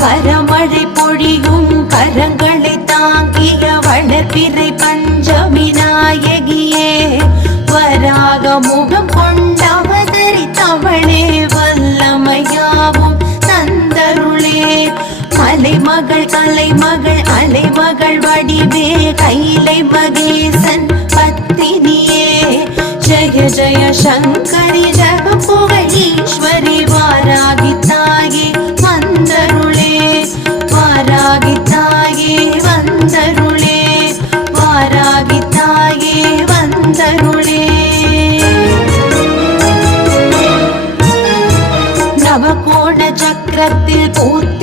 வரமழை பொழியும் கரங்களை தாங்கிய வளர்பிறை பஞ்சமி நாயகியே வராக முகம் கொண்டவதரித்தவளே வல்லமையாவும் தந்தருளே மலைமகள் கலைமகள் அலைமகள் வடிவே கைலை மகேசன் பத்தினியே ஜய ஜய சங்கரி ஜக புகழ் ஈஸ்வரி வாராகி தாயே வந்தருளே வாராகி தாயே வந்தருளே வாராகி தாயே வந்தருளே நவகோண சக்கரத்தில் பூத்த